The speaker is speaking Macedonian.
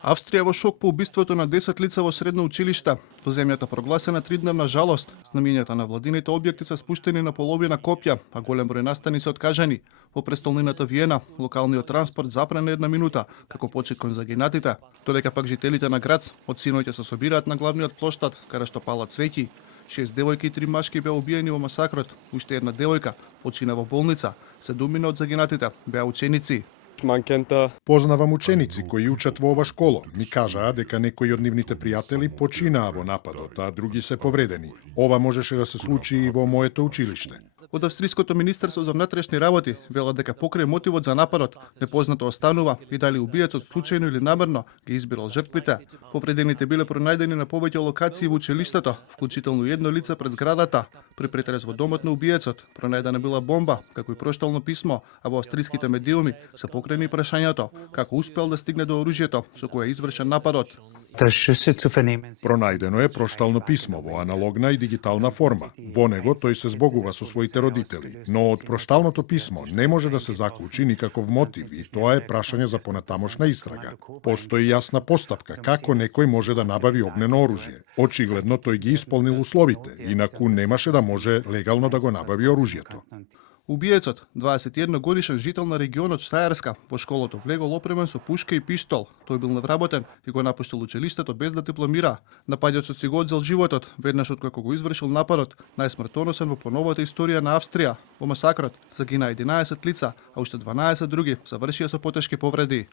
Австрија во шок по убиството на 10 лица во средно училиште. Во земјата прогласена тридневна жалост. Знамињата на владините објекти се спуштени на половина копја, а голем број настани се откажани. Во престолнината Виена, локалниот транспорт запре на 1 минута, како почит кон загинатите, додека пак жителите на Грац од синоќа се собираат на главниот плоштад, каде што палат цвеќи. 6 девојки и 3 машки беа убиени во масакрот, уште една девојка почина во болница, 7 од загинатите беа ученици. Познавам ученици кои учат во ова школа. Ми кажаа дека некои од нивните пријатели починаа во нападот, а други се повредени. Ова можеше да се случи и во моето училиште. Од Австриското министерство за внатрешни работи велат дека покрај мотивот за нападот непознато останува и дали убиецот случајно или намерно ги избирал жртвите. Повредените биле пронајдени на повеќе локации во училиштето, вклучително едно лице пред зградата. При претрес во домот на убиецот пронајдена била бомба, како и проштално писмо, а во австриските медиуми се покрени прашањето како успел да стигне до оружјето со кое е извршен нападот. Пронајдено е проштално писмо во аналогна и дигитална форма. Во него тој се збогува со своите родители, но од прошталното писмо не може да се заклучи никаков мотив и тоа е прашање за понатамошна истрага. Постои јасна постапка како некој може да набави огнено оружје. Очигледно тој ги исполнил условите, инаку немаше да може легално да го набави оружјето. Убиецот, 21 годишен жител на регионот Штајарска, во школото влегол опремен со пушка и пиштол. Тој бил невработен и го напуштил училиштето без да дипломира. Нападјачот си го одзел животот, веднаш откако го извршил нападот, најсмртоносен во поновата историја на Австрија. Во масакрот загина 11 лица, а уште 12 други завршија со потешки повреди.